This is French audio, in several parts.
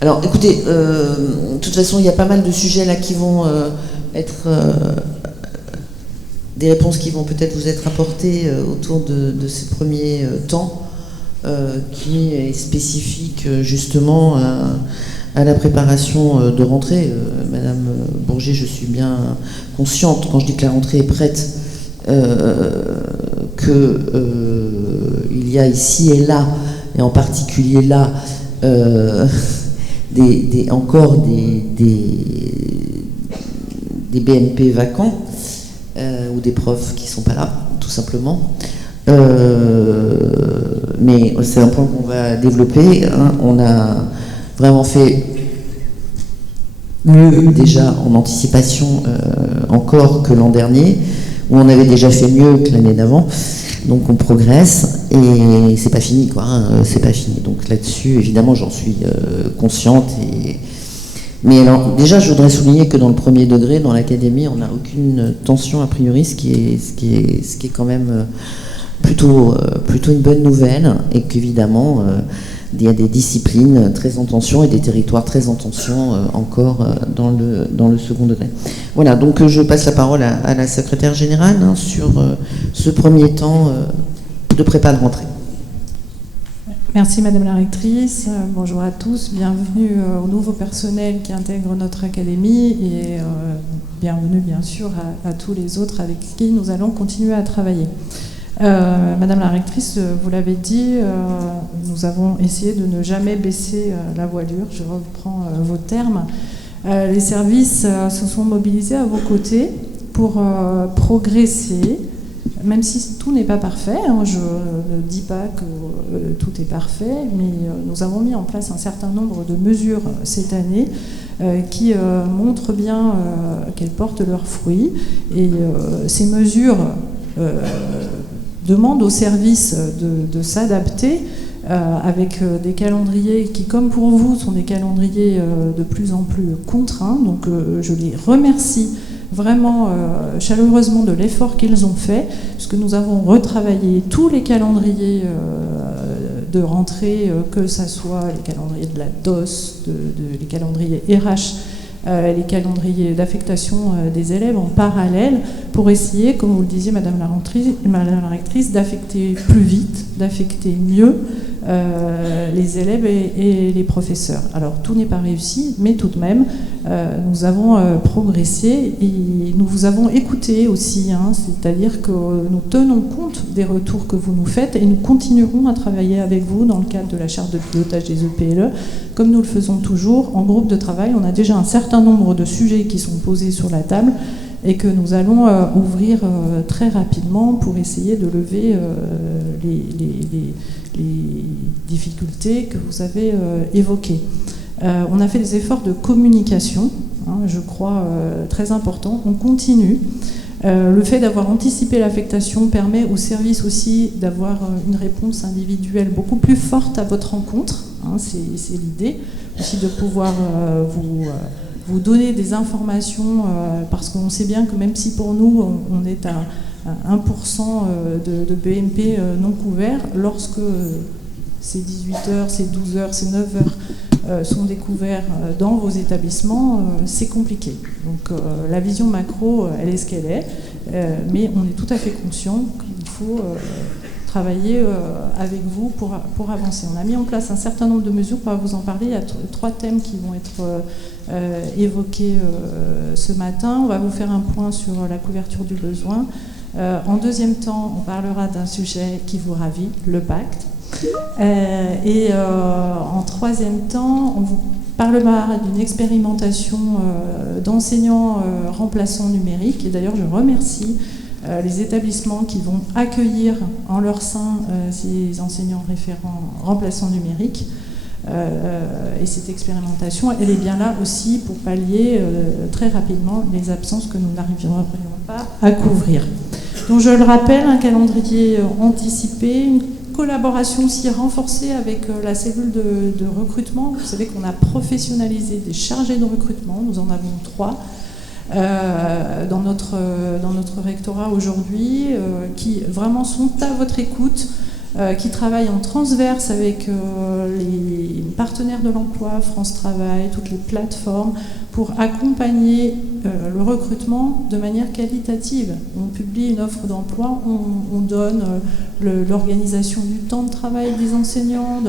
Alors, écoutez, de toute façon, il y a pas mal de sujets là qui vont être des réponses qui vont peut-être vous être apportées autour de ces premiers temps, qui est spécifique justement à la préparation de rentrée. Madame Bourget, je suis bien consciente, quand je dis que la rentrée est prête, qu'il y a ici et là, et en particulier là, encore des BNP vacants, ou des profs qui ne sont pas là, tout simplement. Mais c'est un point qu'on va développer. Hein. On a vraiment fait mieux déjà en anticipation encore que l'an dernier, où on avait déjà fait mieux que l'année d'avant. Donc on progresse et c'est pas fini, quoi. Hein, c'est pas fini. Donc là-dessus, évidemment, j'en suis consciente. Mais alors, déjà, je voudrais souligner que dans le premier degré, dans l'académie, on n'a aucune tension a priori, ce qui est quand même plutôt une bonne nouvelle, et qu'évidemment, il y a des disciplines très en tension et des territoires très en tension encore dans le second degré. Voilà, donc je passe la parole à la secrétaire générale hein, sur ce premier temps de prépa de rentrée. Merci Madame la rectrice, bonjour à tous, bienvenue au nouveau personnel qui intègre notre académie et bienvenue bien sûr à tous les autres avec qui nous allons continuer à travailler. Madame la rectrice, vous l'avez dit, nous avons essayé de ne jamais baisser la voilure, je reprends vos termes. Les services se sont mobilisés à vos côtés pour progresser, même si tout n'est pas parfait, hein, je ne dis pas que tout est parfait, mais nous avons mis en place un certain nombre de mesures cette année qui montrent bien qu'elles portent leurs fruits. Et ces mesures demandent aux services de s'adapter avec des calendriers qui, comme pour vous, sont des calendriers de plus en plus contraints. Donc je les remercie vraiment chaleureusement de l'effort qu'ils ont fait, puisque nous avons retravaillé tous les calendriers de rentrée, que ce soit les calendriers de la DOS, les calendriers RH, les calendriers d'affectation des élèves en parallèle, pour essayer, comme vous le disiez Madame la rectrice, d'affecter plus vite, d'affecter mieux les élèves et les professeurs. Alors tout n'est pas réussi, mais tout de même, nous avons progressé et nous vous avons écouté aussi, hein, c'est-à-dire que nous tenons compte des retours que vous nous faites et nous continuerons à travailler avec vous dans le cadre de la charte de pilotage des EPLE, comme nous le faisons toujours en groupe de travail. On a déjà un certain nombre de sujets qui sont posés sur la table et que nous allons ouvrir très rapidement pour essayer de lever les difficultés que vous avez évoquées. On a fait des efforts de communication, hein, je crois, très importants. On continue. Le fait d'avoir anticipé l'affectation permet au service aussi d'avoir une réponse individuelle beaucoup plus forte à votre rencontre. Hein, c'est l'idée aussi de pouvoir vous donner des informations, parce qu'on sait bien que même si pour nous on est à 1% de BNP non couvert, lorsque ces 18 heures, ces 12 heures, ces 9 heures sont découverts dans vos établissements, c'est compliqué. Donc la vision macro, elle est ce qu'elle est, mais on est tout à fait conscient qu'il faut travailler avec vous pour avancer. On a mis en place un certain nombre de mesures, on va vous en parler. Il y a 3 thèmes qui vont être évoqués ce matin. On va vous faire un point sur la couverture du besoin. En deuxième temps, on parlera d'un sujet qui vous ravit, le pacte. Et en troisième temps, on vous parlera d'une expérimentation d'enseignants remplaçants numériques. Et d'ailleurs, je remercie les établissements qui vont accueillir en leur sein ces enseignants référents remplaçants numériques. Et cette expérimentation, elle est bien là aussi pour pallier très rapidement les absences que nous n'arriverons pas à couvrir. Donc je le rappelle, un calendrier anticipé, une collaboration aussi renforcée avec la cellule de recrutement. Vous savez qu'on a professionnalisé des chargés de recrutement, nous en avons 3 dans notre rectorat aujourd'hui, qui vraiment sont à votre écoute, qui travaillent en transverse avec les partenaires de l'emploi, France Travail, toutes les plateformes, pour accompagner le recrutement de manière qualitative. On publie une offre d'emploi, on donne l'organisation du temps de travail des enseignants,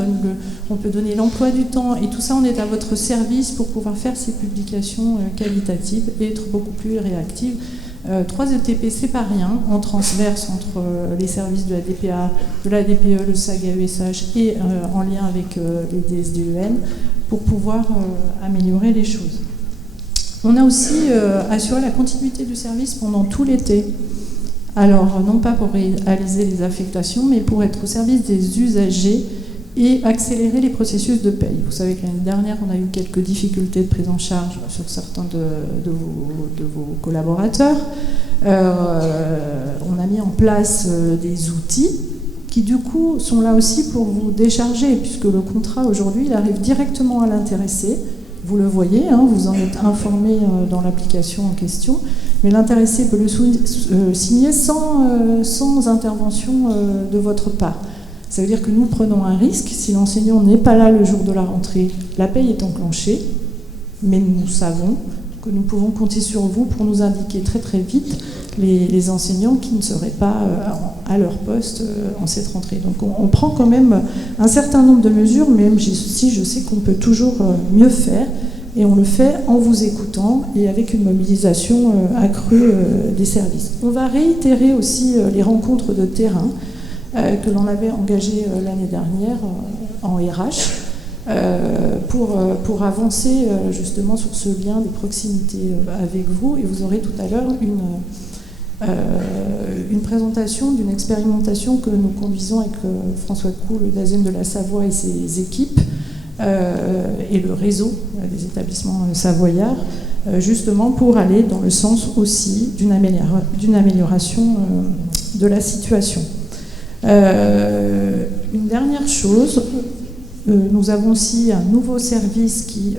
on peut donner l'emploi du temps, et tout ça, on est à votre service pour pouvoir faire ces publications qualitatives et être beaucoup plus réactifs. 3 ETP, c'est pas rien, en transverse entre les services de la DPA, de la DPE, le SAG AESH et en lien avec les DSDEN pour pouvoir améliorer les choses. On a aussi assuré la continuité du service pendant tout l'été. Alors, non pas pour réaliser les affectations, mais pour être au service des usagers et accélérer les processus de paye. Vous savez que l'année dernière, on a eu quelques difficultés de prise en charge sur certains de vos collaborateurs. On a mis en place des outils qui, du coup, sont là aussi pour vous décharger, puisque le contrat, aujourd'hui, il arrive directement à l'intéressé. Vous le voyez, hein, vous en êtes informé dans l'application en question, mais l'intéressé peut le signer sans intervention de votre part. Ça veut dire que nous prenons un risque. Si l'enseignant n'est pas là le jour de la rentrée, la paye est enclenchée, mais nous savons que nous pouvons compter sur vous pour nous indiquer très très vite les enseignants qui ne seraient pas à leur poste en cette rentrée. Donc on prend quand même un certain nombre de mesures, même si je sais qu'on peut toujours mieux faire, et on le fait en vous écoutant et avec une mobilisation accrue des services. On va réitérer aussi les rencontres de terrain que l'on avait engagées l'année dernière en RH pour avancer justement sur ce lien des proximités avec vous, et vous aurez tout à l'heure une présentation d'une expérimentation que nous conduisons avec François Coul, le DAZEN de la Savoie et ses équipes, et le réseau des établissements savoyards, justement pour aller dans le sens aussi d'une amélioration de la situation. Une dernière chose, nous avons aussi un nouveau service qui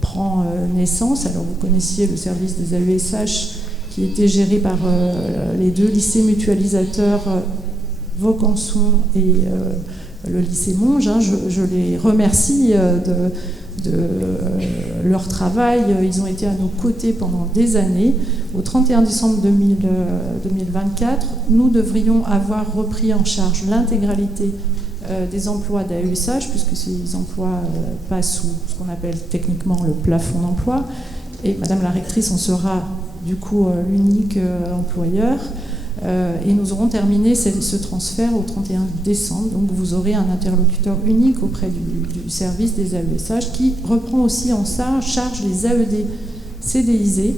prend naissance. Alors vous connaissiez le service des AESH qui était géré par les 2 lycées mutualisateurs Vaucanson et le lycée Monge. Hein. Je les remercie de leur travail. Ils ont été à nos côtés pendant des années. Au 31 décembre 2024, nous devrions avoir repris en charge l'intégralité des emplois d'AESH, puisque ces emplois passent sous ce qu'on appelle techniquement le plafond d'emploi. Et Madame la rectrice en sera du coup l'unique employeur. Et nous aurons terminé ce transfert au 31 décembre. Donc vous aurez un interlocuteur unique auprès du service des AESH qui reprend aussi en charge les AED CDIsés.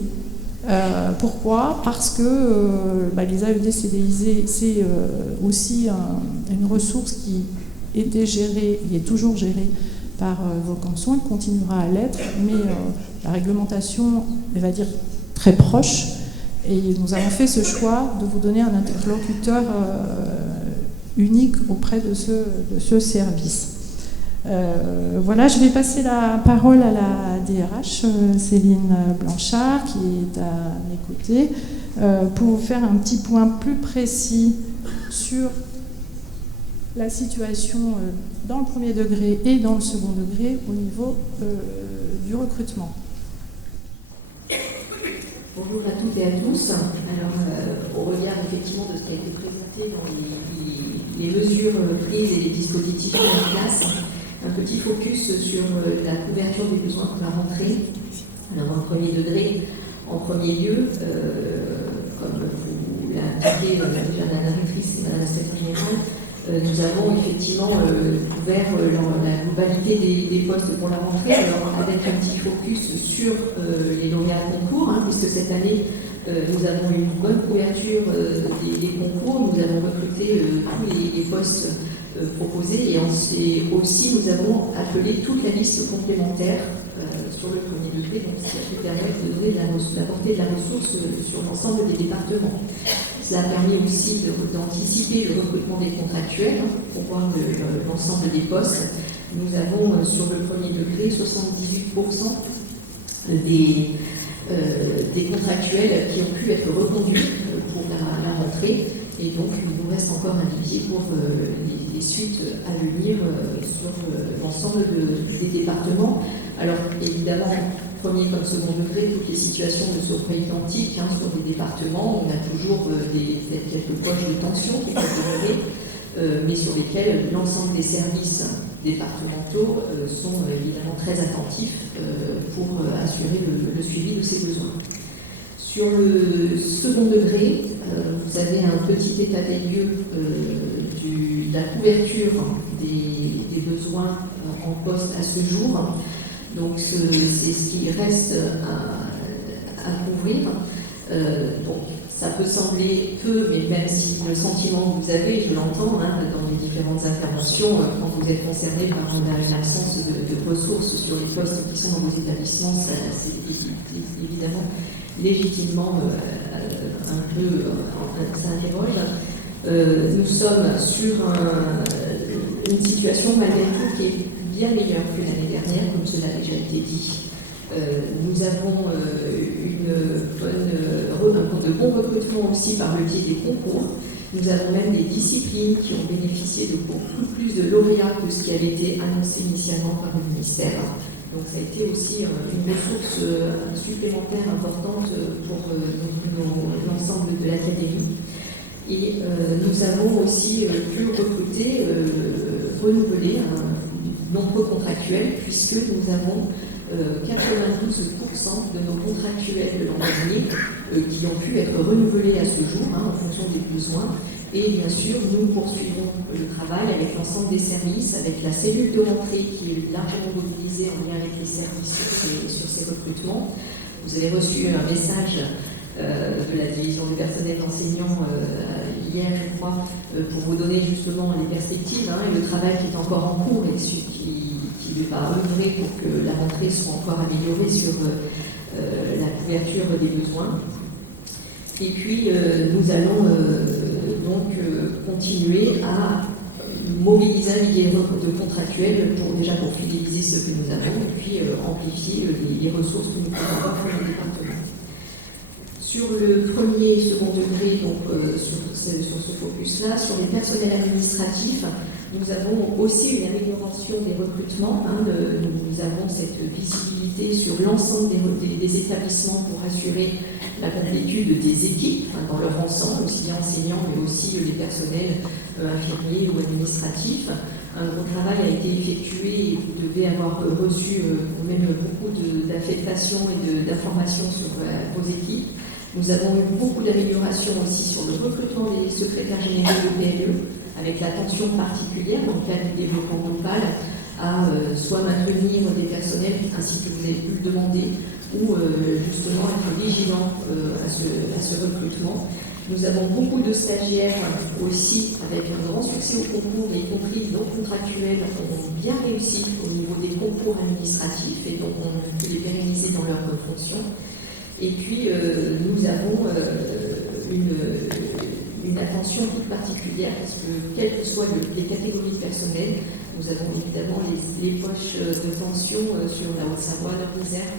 Pourquoi ? Parce que les AED CDIsés, c'est aussi une ressource qui était gérée, qui est toujours gérée par Vaucanson, elle continuera à l'être, mais la réglementation, elle va dire très proche. Et nous avons fait ce choix de vous donner un interlocuteur unique auprès de ce service. Voilà, je vais passer la parole à la DRH, Céline Blanchard, qui est à mes côtés, pour vous faire un petit point plus précis sur la situation dans le premier degré et dans le second degré au niveau du recrutement. Bonjour à toutes et à tous. Alors, au regard effectivement de ce qui a été présenté dans les mesures prises et les dispositifs mis en place, un petit focus sur la couverture des besoins pour la rentrée. Alors, dans le premier degré, en premier lieu, comme vous l'a indiqué déjà la directrice et Madame la secrétaire générale, nous avons effectivement couvert la globalité des postes pour la rentrée, alors avec un petit focus sur les lauréats concours, puisque cette année nous avons une bonne couverture des concours, nous avons recruté tous les postes proposés, et aussi nous avons appelé toute la liste complémentaire sur le premier degré, donc ce qui a pu permettre d'apporter de la ressource sur l'ensemble des départements. Cela a permis aussi d'anticiper le recrutement des contractuels pour voir l'ensemble des postes. Nous avons sur le premier degré 78% des contractuels qui ont pu être reconduits pour la rentrée, Et donc, il nous reste encore un vivier pour les suites à venir sur l'ensemble des départements. Alors, évidemment, premier comme second degré, toutes les situations ne sont pas identiques. Sur les départements, on a toujours quelques poches de tension qui peuvent demeurer, mais sur lesquelles l'ensemble des services départementaux sont évidemment très attentifs pour assurer le suivi de ces besoins. Sur le second degré, vous avez un petit état des lieux de la couverture des besoins en poste à ce jour. Donc c'est ce qui reste à couvrir. Donc ça peut sembler peu, mais même si le sentiment que vous avez, je l'entends dans les différentes interventions, quand vous êtes concerné par l'absence de ressources sur les postes qui sont dans vos établissements, c'est évidemment légitimement un peu ça interroge. Nous sommes sur une situation malgré tout qui est bien meilleure que l'année dernière, comme cela a déjà été dit. Nous avons de bons recrutements aussi par le biais des concours. Nous avons même des disciplines qui ont bénéficié de beaucoup plus de lauréats que ce qui avait été annoncé initialement par le ministère. Donc ça a été aussi une ressource supplémentaire importante pour l'ensemble de l'académie. Et nous avons aussi pu recruter, renouveler un nombre contractuel, puisque nous avons 92% de nos contractuels de l'an dernier qui ont pu être renouvelés à ce jour en fonction des besoins. Et bien sûr, nous poursuivons le travail avec l'ensemble des services, avec la cellule de rentrée qui est largement mobilisée en lien avec les services sur ces recrutements. Vous avez reçu un message de la division du personnel enseignant hier, je crois, pour vous donner justement les perspectives et le travail qui est encore en cours et qui va œuvrer pour que la rentrée soit encore améliorée sur la couverture des besoins. Et puis, nous allons donc continuer à mobiliser un millier de contractuels pour fidéliser ce que nous avons et puis amplifier les ressources que nous pouvons avoir pour les départements. Sur le premier et second degré, donc sur ce focus-là, sur les personnels administratifs, nous avons aussi une amélioration des recrutements. Nous avons cette visibilité sur l'ensemble des établissements pour assurer la complétude des équipes dans leur ensemble, aussi bien enseignants mais aussi les personnels infirmiers ou administratifs. Un gros travail a été effectué et vous devez avoir reçu même beaucoup d'affectations et d'informations sur vos équipes. Nous avons eu beaucoup d'améliorations aussi sur le recrutement des secrétaires généraux de PLE, avec l'attention particulière dans le cadre du développement global à soit maintenir des personnels ainsi que vous avez pu le demander, ou justement être vigilant à ce recrutement. Nous avons beaucoup de stagiaires aussi avec un grand succès au concours, y compris nos contractuels ont bien réussi au niveau des concours administratifs et donc on peut les pérenniser dans leurs fonctions. Et puis nous avons une attention toute particulière parce que quelles que soient les catégories de personnel, nous avons évidemment les poches de tension sur la Haute-Savoie, l'Isère,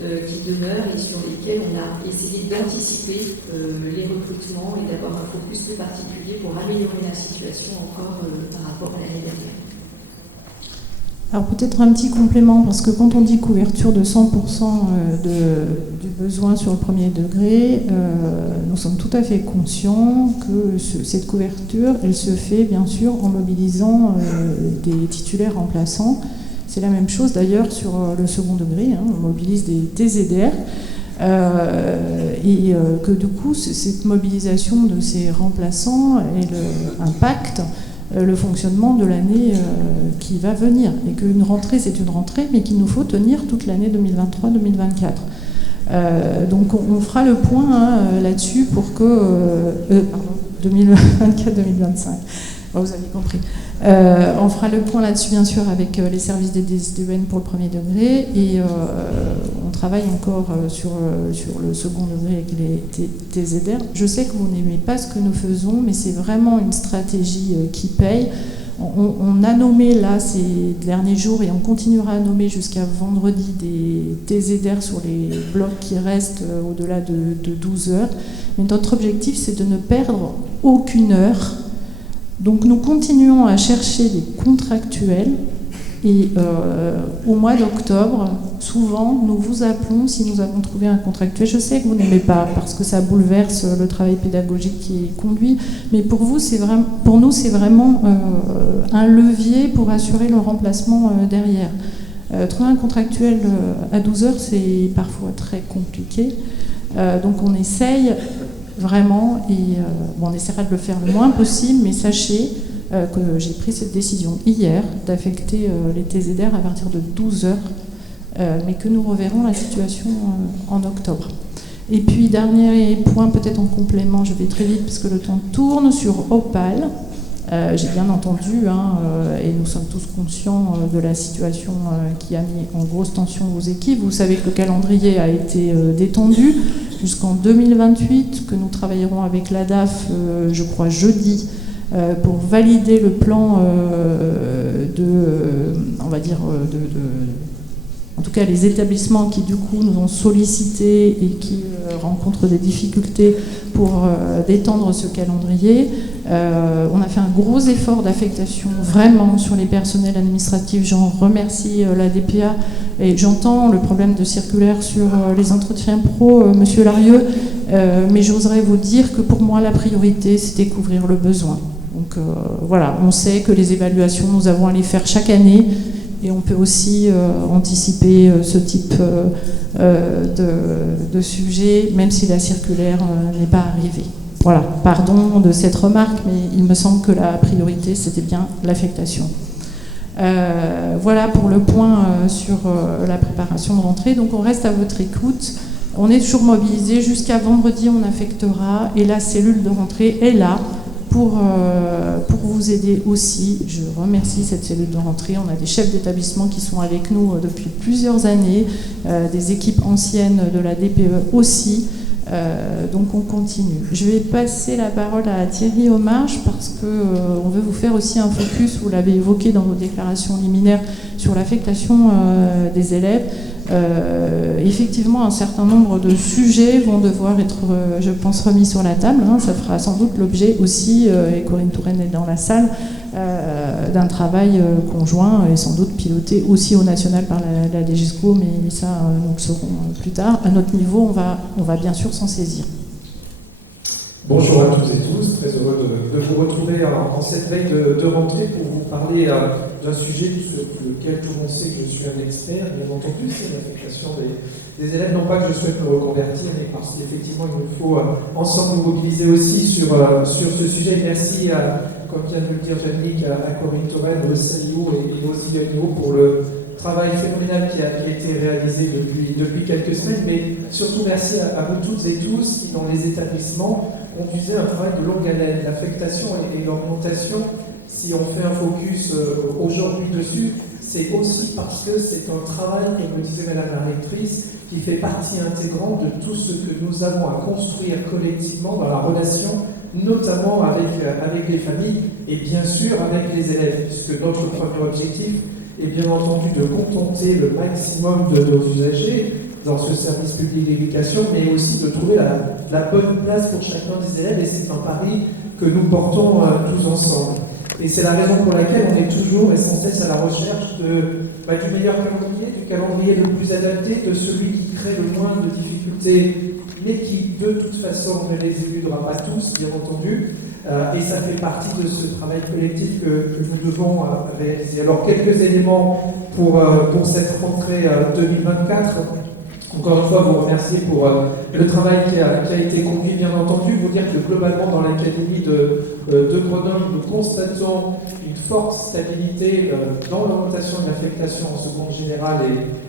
qui demeurent et sur lesquels on a essayé d'anticiper les recrutements et d'avoir un focus plus particulier pour améliorer la situation encore par rapport à l'année dernière. Alors peut-être un petit complément, parce que quand on dit couverture de 100% du besoin sur le premier degré, nous sommes tout à fait conscients que cette couverture, elle se fait bien sûr en mobilisant des titulaires remplaçants. C'est la même chose d'ailleurs sur le second degré, on mobilise des TZR, et que du coup cette mobilisation de ces remplaçants impacte le fonctionnement de l'année qui va venir, et qu'une rentrée c'est une rentrée, mais qu'il nous faut tenir toute l'année 2023-2024. Donc on fera le point là-dessus pour que 2024-2025. Vous avez compris. On fera le point là-dessus, bien sûr, avec les services des DSDEN pour le premier degré, et on travaille encore sur le second degré avec les TZR. Je sais que vous n'aimez pas ce que nous faisons, mais c'est vraiment une stratégie qui paye. On a nommé là ces derniers jours et on continuera à nommer jusqu'à vendredi des TZR sur les blocs qui restent au-delà de 12 heures. Mais notre objectif, c'est de ne perdre aucune heure. Donc nous continuons à chercher des contractuels et au mois d'octobre, souvent, nous vous appelons si nous avons trouvé un contractuel. Je sais que vous n'aimez pas parce que ça bouleverse le travail pédagogique qui est conduit, mais pour nous, c'est vraiment un levier pour assurer le remplacement derrière. Trouver un contractuel à 12 heures, c'est parfois très compliqué. Donc on essaye vraiment, et on essaiera de le faire le moins possible, mais sachez que j'ai pris cette décision hier d'affecter les TZR à partir de 12 heures, mais que nous reverrons la situation en octobre. Et puis, dernier point, peut-être en complément, je vais très vite parce que le temps tourne, sur Opale. J'ai bien entendu, et nous sommes tous conscients de la situation qui a mis en grosse tension vos équipes. Vous savez que le calendrier a été détendu jusqu'en 2028, que nous travaillerons avec l'ADAF, je crois, jeudi, pour valider le plan en tout cas les établissements qui du coup nous ont sollicité et qui rencontrent des difficultés pour détendre ce calendrier. On a fait un gros effort d'affectation vraiment sur les personnels administratifs. J'en remercie la DPA et j'entends le problème de circulaire sur les entretiens pro, Monsieur Larieux, mais j'oserais vous dire que pour moi la priorité c'était couvrir le besoin. Donc voilà, on sait que les évaluations, nous avons à les faire chaque année et on peut aussi anticiper ce type de sujet, même si la circulaire n'est pas arrivée. Voilà, pardon de cette remarque, mais il me semble que la priorité, c'était bien l'affectation. Voilà pour le point sur la préparation de rentrée. Donc on reste à votre écoute. On est toujours mobilisé. Jusqu'à vendredi, on affectera. Et la cellule de rentrée est là pour vous aider aussi. Je remercie cette cellule de rentrée. On a des chefs d'établissement qui sont avec nous depuis plusieurs années, des équipes anciennes de la DPE aussi. Donc on continue. Je vais passer la parole à Thierry Homarge parce qu'on veut vous faire aussi un focus, vous l'avez évoqué dans vos déclarations liminaires, sur l'affectation des élèves. Effectivement, un certain nombre de sujets vont devoir être, je pense, remis sur la table. Ça fera sans doute l'objet aussi, et Corinne Touraine est dans la salle, d'un travail conjoint et sans doute piloté aussi au national par la DGESCO, mais ça, nous le saurons plus tard. À notre niveau, on va bien sûr s'en saisir. Bonjour à toutes et tous, très heureux de vous retrouver en cette veille de rentrée pour vous parler d'un sujet sur lequel tout le monde sait que je suis un expert, bien entendu, c'est l'affectation des élèves. Non pas que je souhaite me reconvertir, mais parce qu'effectivement il nous faut ensemble nous mobiliser aussi sur ce sujet. Merci, comme vient de le dire Jannick, à Corinne Touraine, au CIO et aux INO pour le travail phénoménal qui a été réalisé depuis quelques semaines, mais surtout merci à vous toutes et tous qui, dans les établissements, conduisez un travail de longue haleine. L'affectation et l'orientation, si on fait un focus aujourd'hui dessus, c'est aussi parce que c'est un travail, comme le disait Madame la rectrice, qui fait partie intégrante de tout ce que nous avons à construire collectivement dans la relation, notamment avec les familles et bien sûr avec les élèves, puisque notre premier objectif et bien entendu de contenter le maximum de nos usagers dans ce service public d'éducation, mais aussi de trouver la bonne place pour chacun des élèves, et c'est un pari que nous portons tous ensemble. Et c'est la raison pour laquelle on est toujours et sans cesse à la recherche du meilleur calendrier, du calendrier le plus adapté, de celui qui crée le moins de difficultés, mais qui de toute façon ne les éludera pas tous, bien entendu. Et ça fait partie de ce travail collectif que nous devons réaliser. Alors, quelques éléments pour cette rentrée 2024. Encore une fois, vous remercier pour le travail qui a été conduit, bien entendu. Vous dire que globalement, dans l'académie de Grenoble, nous constatons une forte stabilité dans l'orientation de l'affectation en seconde générale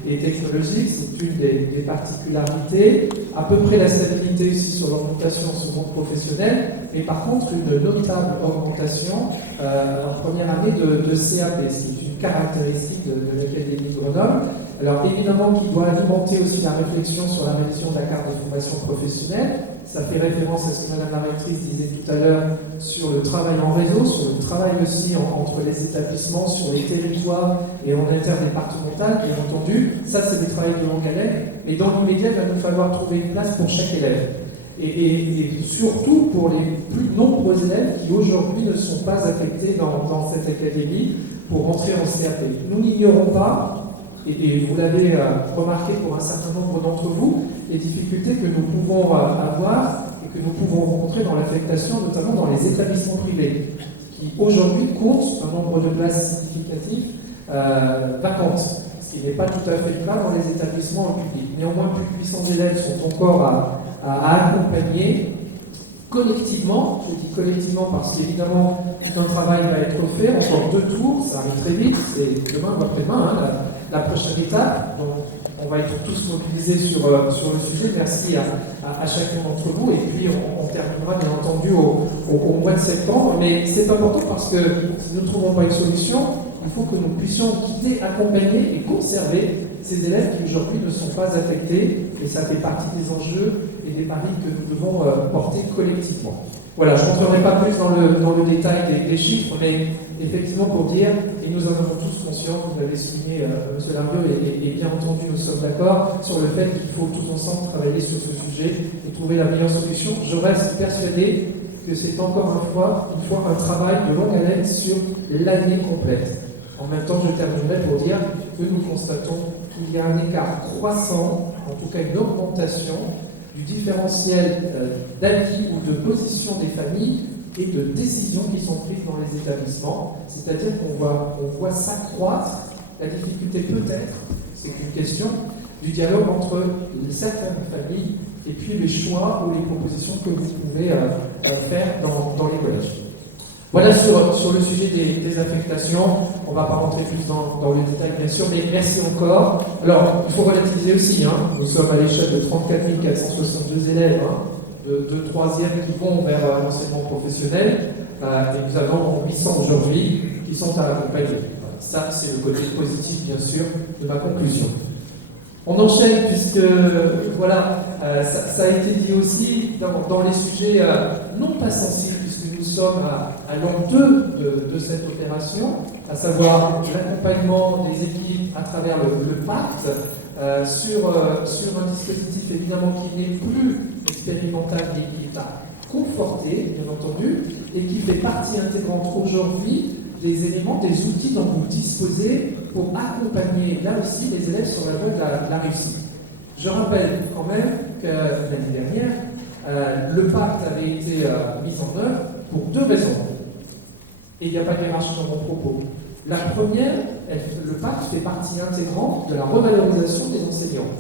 et technologique. C'est une des particularités. À peu près la stabilité aussi sur l'orientation en seconde professionnelle, mais par contre une notable augmentation en première année de CAP, ce qui est une caractéristique de l'Académie de Grenoble. Alors évidemment qui doit alimenter aussi la réflexion sur la révision de la carte de formation professionnelle. Ça fait référence à ce que Madame la rectrice disait tout à l'heure sur le travail en réseau, sur le travail aussi entre les établissements, sur les territoires et en interdépartemental, bien entendu. Ça, c'est des travails de longue haleine, mais dans l'immédiat, il va nous falloir trouver une place pour chaque élève. Et surtout pour les plus nombreux élèves qui aujourd'hui ne sont pas affectés dans cette académie pour entrer en CAP. Nous n'ignorons pas, et vous l'avez remarqué pour un certain nombre d'entre vous, les difficultés que nous pouvons avoir et que nous pouvons rencontrer dans l'affectation, notamment dans les établissements privés, qui aujourd'hui comptent un nombre de places significatif vacantes, ce qui n'est pas tout à fait le cas dans les établissements publics. Néanmoins, plus de 800 élèves sont encore à accompagner collectivement. Je dis collectivement parce qu'évidemment, tout un travail va être fait, encore 2 tours, ça arrive très vite, c'est demain ou après-demain, la prochaine étape. Donc, on va être tous mobilisés sur le sujet. Merci à chacun d'entre vous. Et puis, on terminera bien entendu au mois de septembre. Mais c'est important parce que si nous ne trouvons pas une solution, il faut que nous puissions guider, accompagner et conserver ces élèves qui aujourd'hui ne sont pas affectés. Et ça fait partie des enjeux et des paris que nous devons porter collectivement. Voilà, je ne rentrerai pas plus dans le détail des chiffres, mais effectivement pour dire, et nous en avons tous conscience, vous l'avez souligné, M. Larbieu, et bien entendu nous sommes d'accord sur le fait qu'il faut tous ensemble travailler sur ce sujet et trouver la meilleure solution. Je reste persuadé que c'est encore une fois un travail de longue haleine sur l'année complète. En même temps, je terminerai pour dire que nous constatons qu'il y a un écart croissant, en tout cas une augmentation, du différentiel d'avis ou de position des familles et de décisions qui sont prises dans les établissements. C'est-à-dire qu'on voit s'accroître la difficulté peut-être, c'est une question, du dialogue entre certaines familles et puis les choix ou les propositions que vous pouvez faire dans les collèges. Voilà sur le sujet des affectations. On ne va pas rentrer plus dans le détail, bien sûr, mais merci encore. Alors, il faut relativiser aussi. Nous sommes à l'échelle de 34 462 élèves de 3e qui vont vers l'enseignement professionnel. Et nous avons 800 aujourd'hui qui sont à accompagner. Ça, c'est le côté positif, bien sûr, de ma conclusion. On enchaîne puisque, voilà, ça a été dit aussi dans les sujets non pas sensibles, puisque nous sommes à l'an 2 de cette opération, à savoir l'accompagnement des équipes à travers le pacte sur un dispositif évidemment qui n'est plus expérimental mais qui est à conforter, bien entendu, et qui fait partie intégrante aujourd'hui des éléments, des outils dont vous disposez pour accompagner là aussi les élèves sur la voie de la réussite. Je rappelle quand même que l'année dernière, le pacte avait été mis en œuvre pour 2 raisons. Et il n'y a pas de hiérarchie dans mon propos. La première, le pacte fait partie intégrante de la revalorisation des enseignants.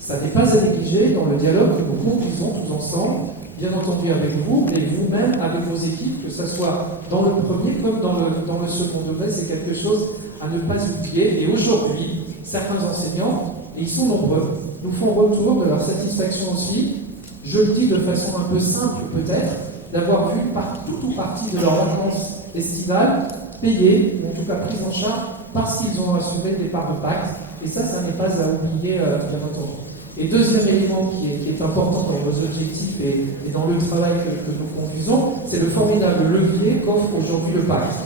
Ça n'est pas à négliger dans le dialogue que nous conduisons tous ensemble, bien entendu avec vous, mais vous-même, avec vos équipes, que ce soit dans le premier comme dans le second degré, c'est quelque chose à ne pas oublier. Et aujourd'hui, certains enseignants, et ils sont nombreux, nous font retour de leur satisfaction aussi, je le dis de façon un peu simple peut-être, d'avoir vu toute ou partie de leurs vacances estivales payées, ou en tout cas prises en charge, parce qu'ils ont assuré des parts de pacte. Et ça n'est pas à oublier, bien entendu. Et deuxième élément qui est important dans nos objectifs et dans le travail que nous conduisons, c'est le formidable levier qu'offre aujourd'hui le pacte.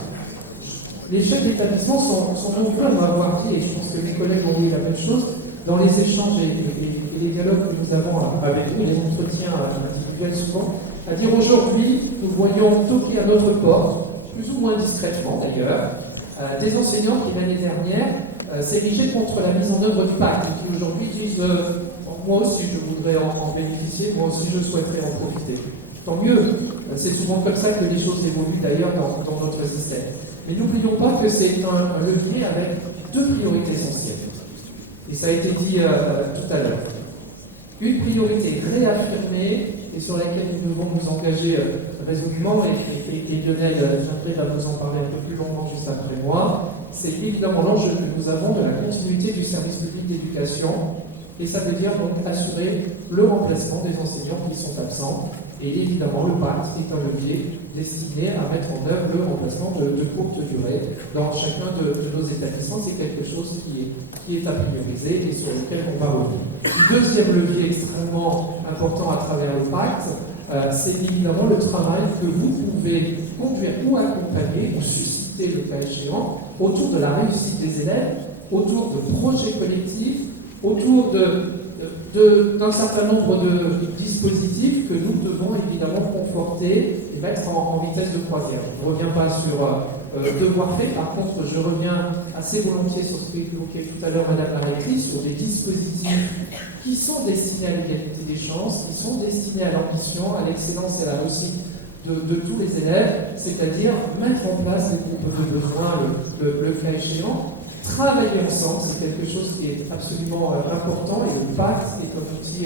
Les chefs d'établissement sont nombreux à m'avoir dit, et je pense que mes collègues ont dit la même chose, dans les échanges et les dialogues que nous avons avec vous, les entretiens individuels souvent, à dire aujourd'hui, nous voyons toquer à notre porte, plus ou moins discrètement d'ailleurs, des enseignants qui l'année dernière s'érigeaient contre la mise en œuvre du pacte, et qui aujourd'hui disent moi aussi je voudrais en bénéficier, moi aussi je souhaiterais en profiter. Tant mieux, c'est souvent comme ça que les choses évoluent d'ailleurs dans notre système. Mais n'oublions pas que c'est un levier avec 2 priorités essentielles. Et ça a été dit tout à l'heure. Une priorité réaffirmée et sur laquelle nous devons nous engager résolument, et Lionel va vous en parler un peu plus longuement juste après moi, c'est évidemment l'enjeu que nous avons de la continuité du service public d'éducation. Et ça veut dire donc assurer le remplacement des enseignants qui sont absents. Et évidemment, le pacte est un levier destiné à mettre en œuvre le remplacement de courte durée dans chacun de nos établissements. C'est quelque chose qui est à prioriser et sur lequel on va revenir. Le deuxième levier extrêmement important à travers le pacte, c'est évidemment le travail que vous pouvez conduire ou accompagner ou susciter le cas échéant autour de la réussite des élèves, autour de projets collectifs, autour d'un certain nombre de dispositifs que nous devons évidemment conforter et mettre en vitesse de croisière. Je ne reviens pas sur devoir fait, par contre je reviens assez volontiers sur ce qu'évoquait tout à l'heure Madame la rectrice, sur des dispositifs qui sont destinés à l'égalité des chances, qui sont destinés à l'ambition, à l'excellence et à la réussite de tous les élèves, c'est-à-dire mettre en place les groupes de besoins, le cas échéant. Travailler ensemble, c'est quelque chose qui est absolument important, et le pacte est un outil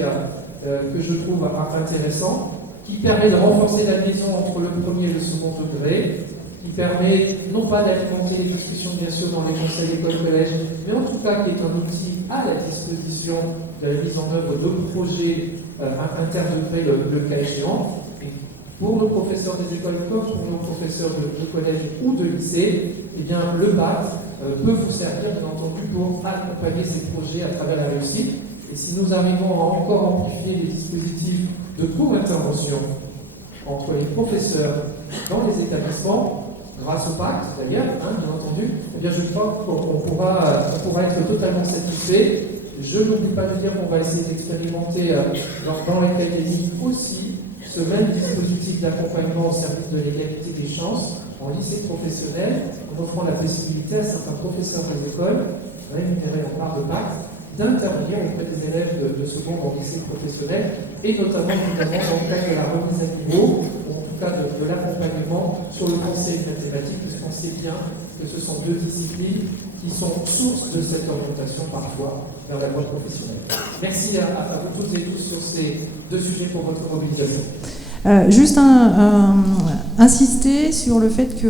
que je trouve intéressant, qui permet de renforcer la liaison entre le premier et le second degré, qui permet non pas d'alimenter les discussions bien sûr dans les conseils d'école-collège, mais en tout cas qui est un outil à la disposition de la mise en œuvre de projets interdegrés le cas échéant. Et pour nos professeurs des écoles comme pour nos professeurs de collège ou de lycée, eh bien, le pacte peut vous servir, bien entendu, pour accompagner ces projets à travers la réussite. Et si nous arrivons à encore amplifier les dispositifs de co-intervention entre les professeurs dans les établissements, grâce au pacte d'ailleurs, bien entendu, eh bien, je crois qu'on pourra être totalement satisfait. Je n'oublie pas de dire qu'on va essayer d'expérimenter dans l'académie aussi ce même dispositif d'accompagnement au service de l'égalité des chances en lycée professionnel, en offrant la possibilité à certains professeurs des écoles, rémunérés en part de pacte, d'intervenir auprès des élèves de seconde en lycée professionnel, et notamment dans le cadre de la remise à niveau, ou en tout cas de l'accompagnement sur le conseil mathématique, puisqu'on sait bien que ce sont deux disciplines qui sont source de cette orientation parfois vers la voie professionnelle. Merci à vous toutes et tous sur ces deux sujets pour votre mobilisation. Juste insister sur le fait que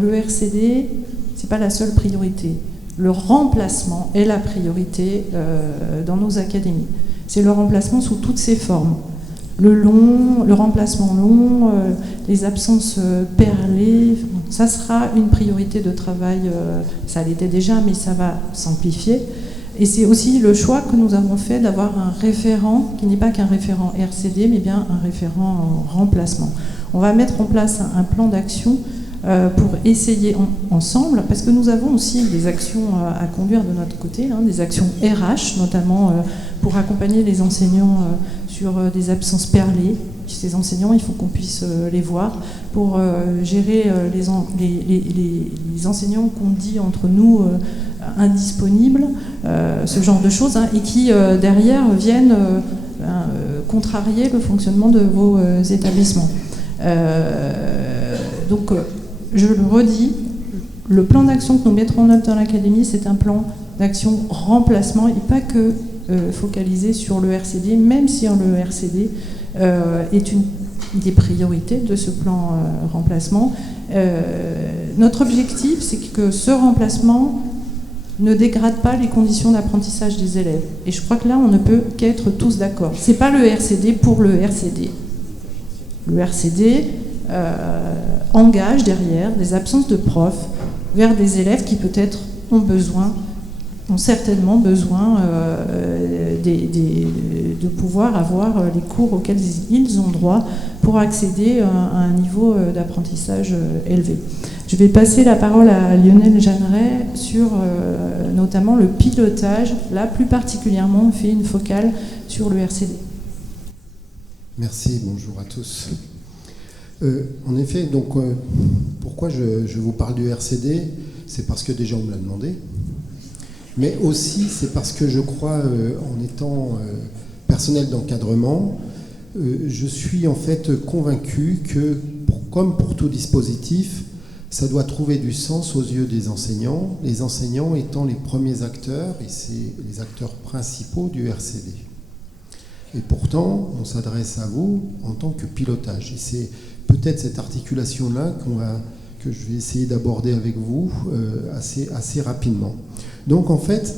le RCD, ce n'est pas la seule priorité. Le remplacement est la priorité dans nos académies. C'est le remplacement sous toutes ses formes. Le remplacement long, les absences perlées, ça sera une priorité de travail, ça l'était déjà, mais ça va s'amplifier. Et c'est aussi le choix que nous avons fait d'avoir un référent, qui n'est pas qu'un référent RCD, mais bien un référent en remplacement. On va mettre en place un plan d'action pour essayer ensemble, parce que nous avons aussi des actions à conduire de notre côté, des actions RH, notamment pour accompagner les enseignants sur des absences perlées. Ces enseignants, il faut qu'on puisse les voir pour gérer les enseignants qu'on dit entre nous indisponibles, ce genre de choses, et qui derrière viennent contrarier le fonctionnement de vos établissements. Donc, je le redis, le plan d'action que nous mettrons en œuvre dans l'académie, c'est un plan d'action remplacement et pas que focalisé sur le RCD, même si le RCD est une des priorités de ce plan remplacement. Notre objectif, c'est que ce remplacement ne dégrade pas les conditions d'apprentissage des élèves. Et je crois que là, on ne peut qu'être tous d'accord. Ce n'est pas le RCD pour le RCD. Le RCD engage derrière des absences de profs vers des élèves qui peut-être ont certainement besoin de pouvoir avoir les cours auxquels ils ont droit pour accéder à un niveau d'apprentissage élevé. Je vais passer la parole à Lionel Jeanneret sur notamment le pilotage. Là, plus particulièrement, on fait une focale sur le RCD. Merci, bonjour à tous. En effet, donc, pourquoi je vous parle du RCD? C'est parce que déjà on me l'a demandé, mais aussi c'est parce que je crois, en étant personnel d'encadrement, je suis en fait convaincu que, comme pour tout dispositif, ça doit trouver du sens aux yeux des enseignants, les enseignants étant les premiers acteurs, et c'est les acteurs principaux du RCD. Et pourtant, on s'adresse à vous en tant que pilotage. Et c'est peut-être cette articulation-là que je vais essayer d'aborder avec vous assez rapidement. Donc en fait,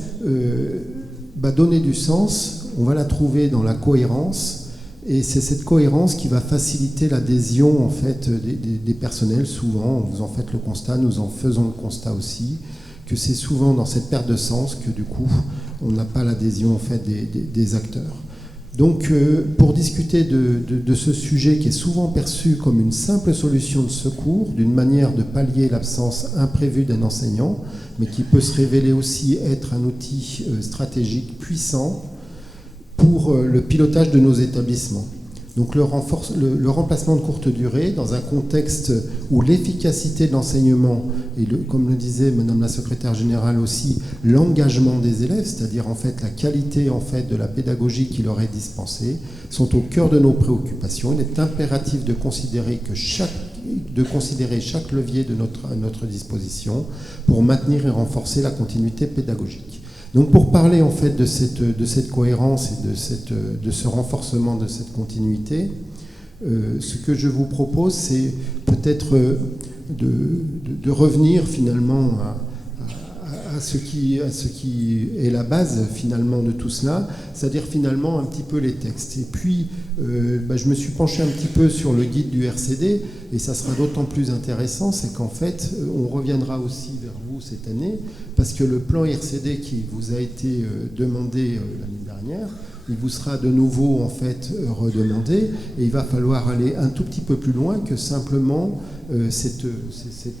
donner du sens, on va la trouver dans la cohérence, et c'est cette cohérence qui va faciliter l'adhésion en fait des personnels. Souvent, vous en faites le constat, nous en faisons le constat aussi, que c'est souvent dans cette perte de sens que du coup, on n'a pas l'adhésion en fait des acteurs. Donc, pour discuter de ce sujet qui est souvent perçu comme une simple solution de secours, d'une manière de pallier l'absence imprévue d'un enseignant, mais qui peut se révéler aussi être un outil stratégique puissant pour le pilotage de nos établissements. Donc le remplacement de courte durée dans un contexte où l'efficacité de l'enseignement et comme le disait Madame la Secrétaire Générale aussi, l'engagement des élèves, c'est-à-dire en fait la qualité en fait de la pédagogie qui leur est dispensée, sont au cœur de nos préoccupations. Il est impératif de considérer chaque levier à notre disposition pour maintenir et renforcer la continuité pédagogique. Donc pour parler en fait de cette cohérence et de ce renforcement de cette continuité, ce que je vous propose, c'est peut-être de revenir finalement à ce qui est la base finalement de tout cela, c'est-à-dire finalement un petit peu les textes. Et puis je me suis penché un petit peu sur le guide du RCD, et ça sera d'autant plus intéressant, c'est qu'en fait on reviendra aussi vers vous cette année, parce que le plan RCD qui vous a été demandé l'année dernière, il vous sera de nouveau en fait redemandé, et il va falloir aller un tout petit peu plus loin que simplement cette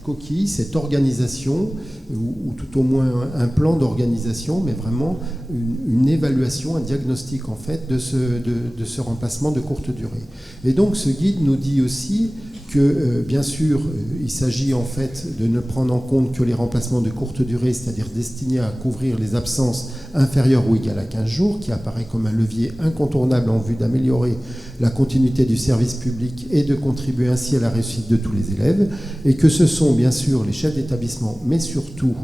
coquille, cette organisation, ou tout au moins un plan d'organisation, mais vraiment une évaluation, un diagnostic en fait de ce remplacement de courte durée. Et donc ce guide nous dit aussi que bien sûr il s'agit en fait de ne prendre en compte que les remplacements de courte durée, c'est-à-dire destinés à couvrir les absences inférieures ou égales à 15 jours, qui apparaît comme un levier incontournable en vue d'améliorer la continuité du service public et de contribuer ainsi à la réussite de tous les élèves, et que ce sont bien sûr les chefs d'établissement, mais surtout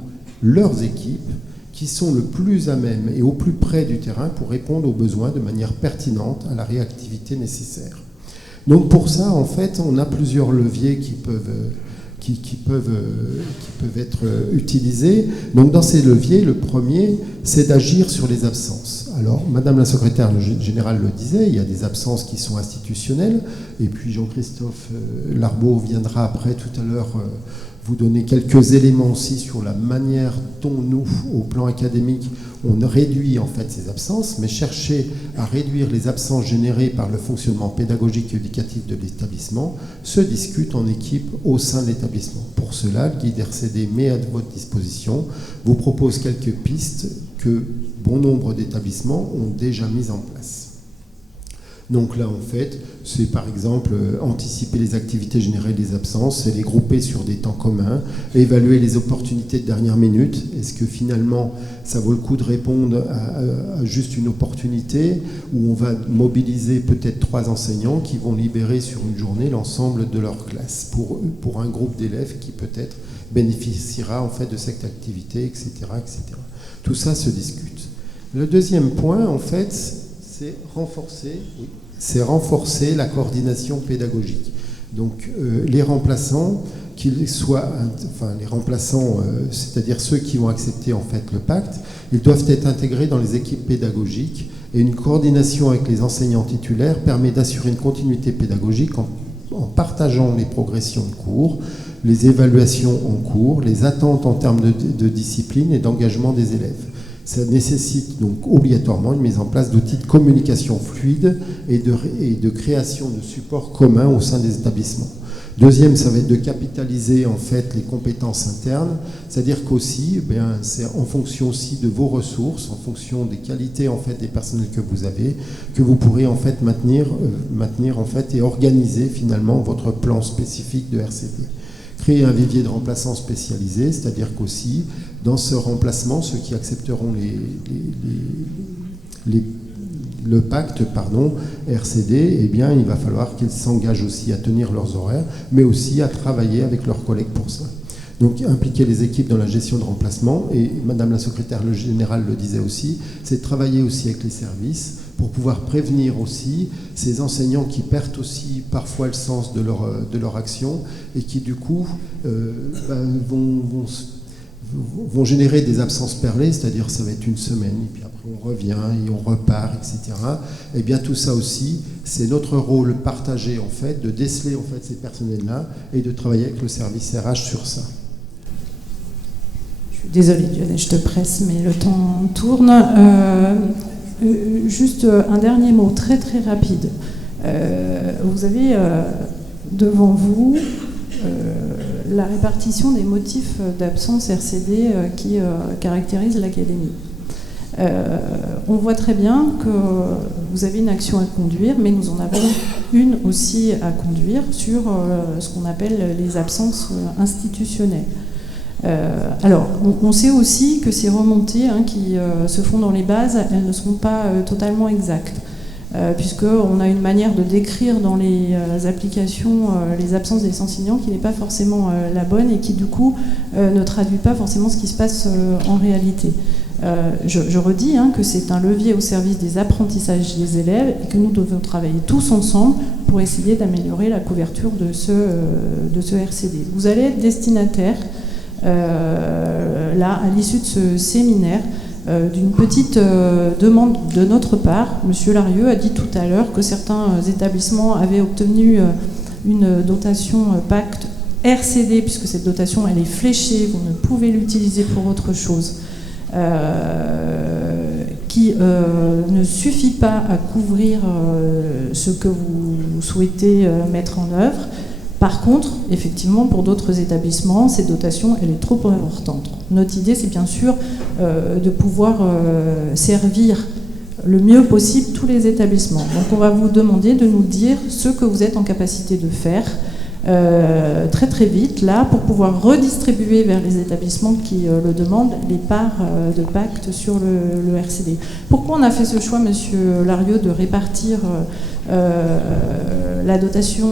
leurs équipes, qui sont le plus à même et au plus près du terrain pour répondre aux besoins de manière pertinente à la réactivité nécessaire. Donc pour ça, en fait, on a plusieurs leviers qui peuvent être utilisés. Donc dans ces leviers, le premier, c'est d'agir sur les absences. Alors, Madame la Secrétaire Générale le disait, il y a des absences qui sont institutionnelles, et puis Jean-Christophe Larbaud viendra après tout à l'heure vous donner quelques éléments aussi sur la manière dont nous, au plan académique, on réduit en fait ces absences, mais chercher à réduire les absences générées par le fonctionnement pédagogique et éducatif de l'établissement se discute en équipe au sein de l'établissement. Pour cela, le guide RCD met à votre disposition, vous propose quelques pistes que bon nombre d'établissements ont déjà mises en place. Donc là, en fait, c'est par exemple anticiper les activités générées des absences, c'est les grouper sur des temps communs, évaluer les opportunités de dernière minute. Est-ce que finalement, ça vaut le coup de répondre à juste une opportunité, où on va mobiliser peut-être 3 enseignants qui vont libérer sur une journée l'ensemble de leur classe pour un groupe d'élèves qui peut-être bénéficiera en fait de cette activité, etc., etc. Tout ça se discute. Le deuxième point, en fait, c'est renforcer la coordination pédagogique. Donc les remplaçants, c'est-à-dire ceux qui vont accepter en fait le pacte, ils doivent être intégrés dans les équipes pédagogiques, et une coordination avec les enseignants titulaires permet d'assurer une continuité pédagogique en partageant les progressions de cours, les évaluations en cours, les attentes en termes de discipline et d'engagement des élèves. Ça nécessite donc obligatoirement une mise en place d'outils de communication fluide et de création de supports communs au sein des établissements. Deuxième, ça va être de capitaliser en fait les compétences internes, c'est-à-dire qu'aussi, c'est en fonction aussi de vos ressources, en fonction des qualités en fait des personnels que vous avez, que vous pourrez en fait maintenir en fait et organiser finalement votre plan spécifique de RCD. Créer un vivier de remplaçants spécialisés, c'est-à-dire qu'aussi, dans ce remplacement, ceux qui accepteront le pacte RCD, il va falloir qu'ils s'engagent aussi à tenir leurs horaires, mais aussi à travailler avec leurs collègues pour ça. Donc impliquer les équipes dans la gestion de remplacement, et Madame la Secrétaire Générale le disait aussi, c'est de travailler aussi avec les services pour pouvoir prévenir aussi ces enseignants qui perdent aussi parfois le sens de leur action, et qui du coup vont générer des absences perlées, c'est-à-dire ça va être une semaine, et puis après on revient et on repart, etc. Et bien tout ça aussi, c'est notre rôle partagé en fait, de déceler en fait ces personnels-là et de travailler avec le service RH sur ça. Je suis désolée Dionnet, je te presse, mais le temps tourne. Juste un dernier mot très très rapide. Vous avez devant vous la répartition des motifs d'absence RCD qui caractérisent l'académie. On voit très bien que vous avez une action à conduire, mais nous en avons une aussi à conduire sur ce qu'on appelle les absences institutionnelles. Alors, on sait aussi que ces remontées qui se font dans les bases, elles ne seront pas totalement exactes, puisqu'on a une manière de décrire dans les applications les absences des enseignants qui n'est pas forcément la bonne et qui, du coup, ne traduit pas forcément ce qui se passe en réalité. Je redis que c'est un levier au service des apprentissages des élèves et que nous devons travailler tous ensemble pour essayer d'améliorer la couverture de ce RCD. Vous allez être destinataire là, à l'issue de ce séminaire, d'une petite demande de notre part. Monsieur Larieux a dit tout à l'heure que certains établissements avaient obtenu une dotation pacte RCD, puisque cette dotation elle est fléchée, vous ne pouvez l'utiliser pour autre chose, qui ne suffit pas à couvrir ce que vous souhaitez mettre en œuvre. Par contre, effectivement, pour d'autres établissements, cette dotation, elle est trop importante. Notre idée, c'est bien sûr de pouvoir servir le mieux possible tous les établissements. Donc, on va vous demander de nous dire ce que vous êtes en capacité de faire très très vite, là, pour pouvoir redistribuer vers les établissements qui le demandent les parts de pacte sur le RCD. Pourquoi on a fait ce choix, Monsieur Larieux, de répartir la dotation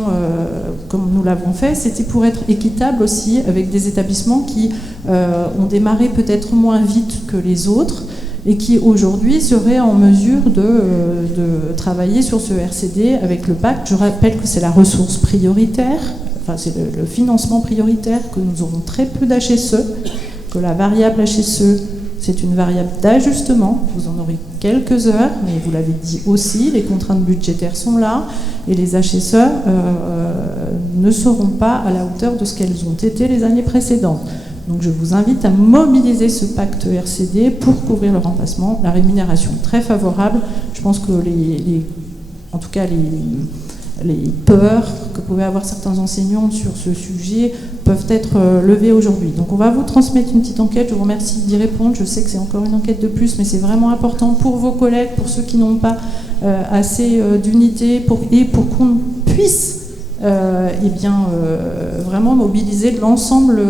comme nous l'avons fait? C'était pour être équitable aussi avec des établissements qui ont démarré peut-être moins vite que les autres et qui aujourd'hui seraient en mesure de travailler sur ce RCD avec le pacte. Je rappelle que c'est la ressource prioritaire, enfin c'est le financement prioritaire, que nous aurons très peu d'HSE, que la variable HSE c'est une variable d'ajustement, vous en aurez quelques heures, mais vous l'avez dit aussi, les contraintes budgétaires sont là, et les HSE ne seront pas à la hauteur de ce qu'elles ont été les années précédentes. Donc je vous invite à mobiliser ce pacte RCD pour couvrir le remplacement. La rémunération est très favorable. Je pense que en tout cas les peurs que pouvaient avoir certains enseignants sur ce sujet peuvent être levées aujourd'hui. Donc on va vous transmettre une petite enquête, je vous remercie d'y répondre. Je sais que c'est encore une enquête de plus, mais c'est vraiment important pour vos collègues, pour ceux qui n'ont pas assez d'unités, pour qu'on puisse vraiment mobiliser l'ensemble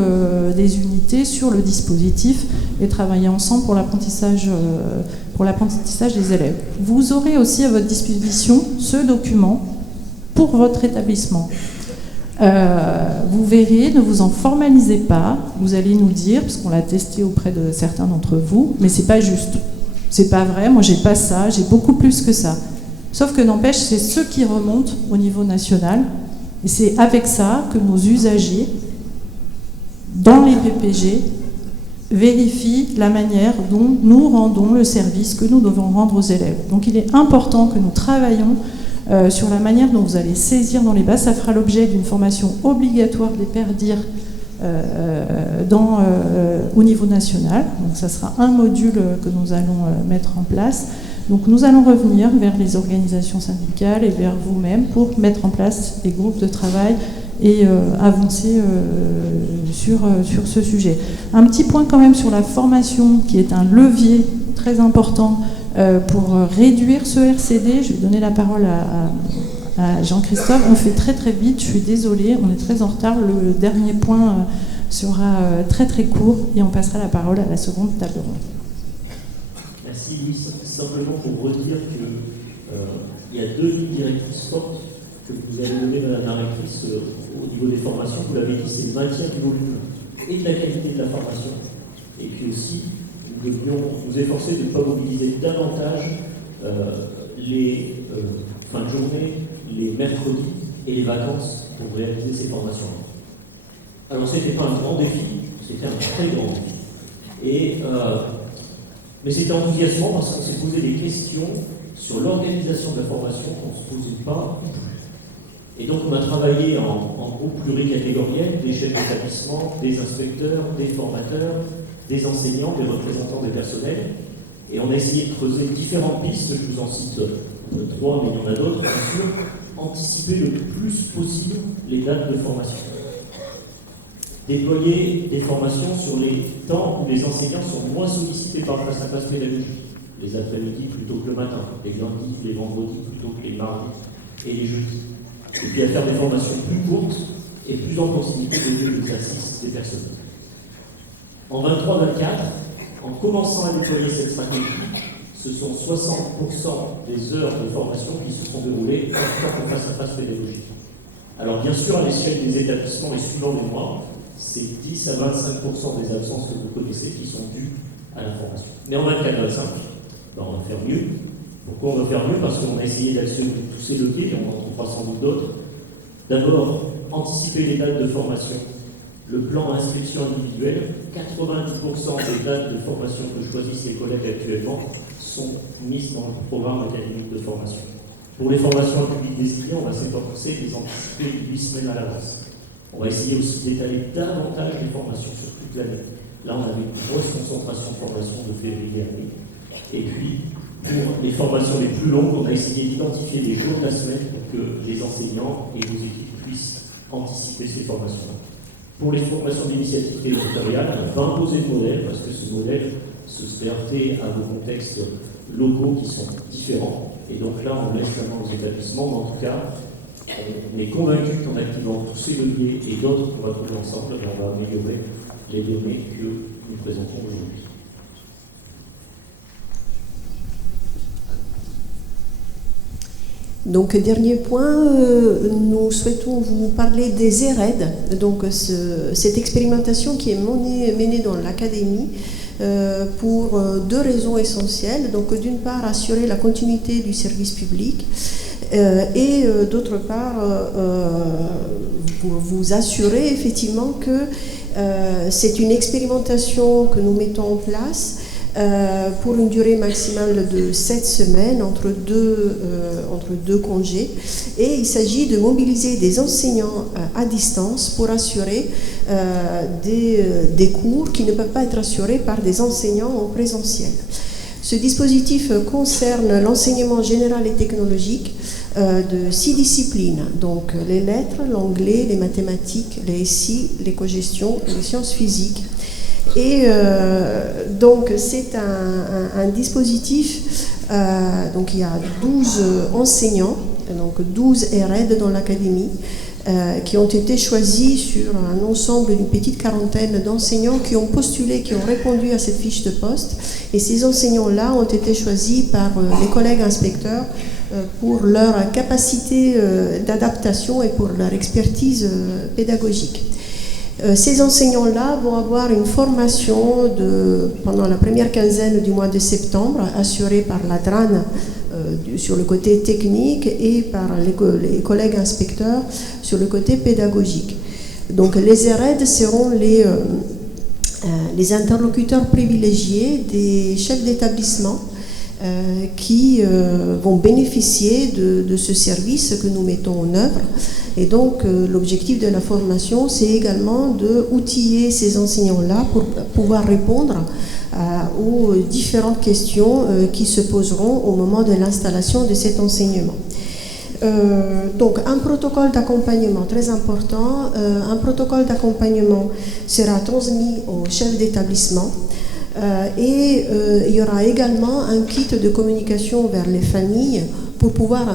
des unités sur le dispositif et travailler ensemble pour l'apprentissage des élèves. Vous aurez aussi à votre disposition ce document pour votre établissement. Vous verrez, ne vous en formalisez pas, vous allez nous dire, parce qu'on l'a testé auprès de certains d'entre vous, mais c'est pas juste, c'est pas vrai, moi j'ai pas ça, j'ai beaucoup plus que ça. Sauf que n'empêche, c'est ce qui remonte au niveau national, et c'est avec ça que nos usagers, dans les PPG, vérifient la manière dont nous rendons le service que nous devons rendre aux élèves. Donc il est important que nous travaillions sur la manière dont vous allez saisir dans les bases. Ça fera l'objet d'une formation obligatoire des PERDIR au niveau national. Donc ça sera un module que nous allons mettre en place. Donc nous allons revenir vers les organisations syndicales et vers vous-même pour mettre en place des groupes de travail et avancer sur ce sujet. Un petit point quand même sur la formation qui est un levier très important pour réduire ce RCD. Je vais donner la parole à Jean-Christophe. On fait très très vite, je suis désolée, on est très en retard. Le dernier point sera très très court et on passera la parole à la seconde table ronde. Merci Louis. Simplement pour redire qu'il y a deux lignes directrices fortes que vous avez données, Madame la Rectrice, au niveau des formations. Vous l'avez dit, c'est le maintien du volume et de la qualité de la formation. Et puis aussi, nous devions nous efforcer de ne pas mobiliser davantage les fins de journée, les mercredis et les vacances pour réaliser ces formations. Alors, ce n'était pas un grand défi, c'était un très grand défi. Mais c'était enthousiasmant parce qu'on s'est posé des questions sur l'organisation de la formation qu'on ne se posait pas. Et donc, on a travaillé en groupe pluricatégoriel, des chefs d'établissement, des inspecteurs, des formateurs, des enseignants, des représentants des personnels, Et on a essayé de creuser différentes pistes, je vous en cite 3, mais il y en a d'autres, bien sûr. Anticiper le plus possible les dates de formation. Déployer des formations sur les temps où les enseignants sont moins sollicités par le face-à-face pédagogique. Les après-midi plutôt que le matin, les lundis, les vendredis plutôt que les mardis et les jeudis. Et puis à faire des formations plus courtes et plus en proximité des lieux d'exercice des personnes. En 23-24, en commençant à déployer cette stratégie, ce sont 60% des heures de formation qui se sont déroulées en face-à-face pédagogique. Alors bien sûr, à l'échelle des établissements et suivant les mois, c'est 10 à 25% des absences que vous connaissez qui sont dues à la formation. Mais en 24-25, on va faire mieux. Pourquoi on va faire mieux? Parce qu'on a essayé d'actionner tous ces leviers, et on en trouvera sans doute d'autres. D'abord, anticiper les dates de formation. Le plan inscription individuelle, 90% des dates de formation que choisissent les collègues actuellement sont mises dans le programme académique de formation. Pour les formations en public destinées, on va s'efforcer de les anticiper 8 semaines à l'avance. On va essayer aussi d'étaler davantage les formations sur toute l'année. Là, on avait une grosse concentration de formation de février dernier. Et puis, pour les formations les plus longues, on a essayé d'identifier les jours de la semaine pour que les enseignants et vos équipes puissent anticiper ces formations-là. Pour les formations d'initiative territoriale, on va imposer le modèle, parce que ce modèle se serait heurté à vos contextes locaux qui sont différents. Et donc là, on laisse la main aux établissements, mais en tout cas, on est convaincu qu'en activant tous ces leviers et d'autres qu'on va trouver ensemble, on va améliorer les données que nous présentons aujourd'hui. Donc, dernier point, nous souhaitons vous parler des ERED, donc cette expérimentation qui est menée dans l'académie pour 2 raisons essentielles. Donc, d'une part, assurer la continuité du service public et d'autre part, pour vous assurer effectivement que c'est une expérimentation que nous mettons en place pour une durée maximale de 7 semaines entre deux congés. Et il s'agit de mobiliser des enseignants à distance pour assurer des cours qui ne peuvent pas être assurés par des enseignants en présentiel. Ce dispositif concerne l'enseignement général et technologique de 6 disciplines, donc les lettres, l'anglais, les mathématiques, les SI, l'éco-gestion et les sciences physiques. Et donc c'est un dispositif, donc il y a 12 enseignants, donc 12 ERED dans l'académie, qui ont été choisis sur un ensemble d'une petite quarantaine d'enseignants qui ont postulé, qui ont répondu à cette fiche de poste. Et ces enseignants-là ont été choisis par les collègues inspecteurs pour leur capacité d'adaptation et pour leur expertise pédagogique. Ces enseignants-là vont avoir une formation pendant la première quinzaine du mois de septembre, assurée par la DRAN sur le côté technique et par les collègues inspecteurs sur le côté pédagogique. Donc les ERED seront les interlocuteurs privilégiés des chefs d'établissement qui vont bénéficier de ce service que nous mettons en œuvre. Et donc, l'objectif de la formation, c'est également d'outiller ces enseignants-là pour pouvoir répondre aux différentes questions qui se poseront au moment de l'installation de cet enseignement. Donc, un protocole d'accompagnement très important. Un protocole d'accompagnement sera transmis au chef d'établissement. Et il y aura également un kit de communication vers les familles pour pouvoir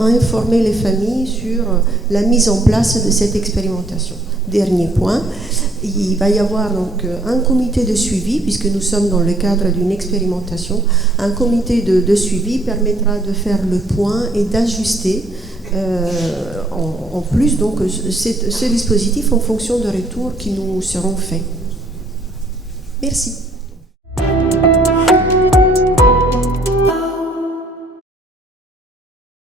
informer les familles sur la mise en place de cette expérimentation. Dernier point, il va y avoir donc un comité de suivi, puisque nous sommes dans le cadre d'une expérimentation. Un comité de suivi permettra de faire le point et d'ajuster en plus donc ce dispositif en fonction de retours qui nous seront faits. Merci.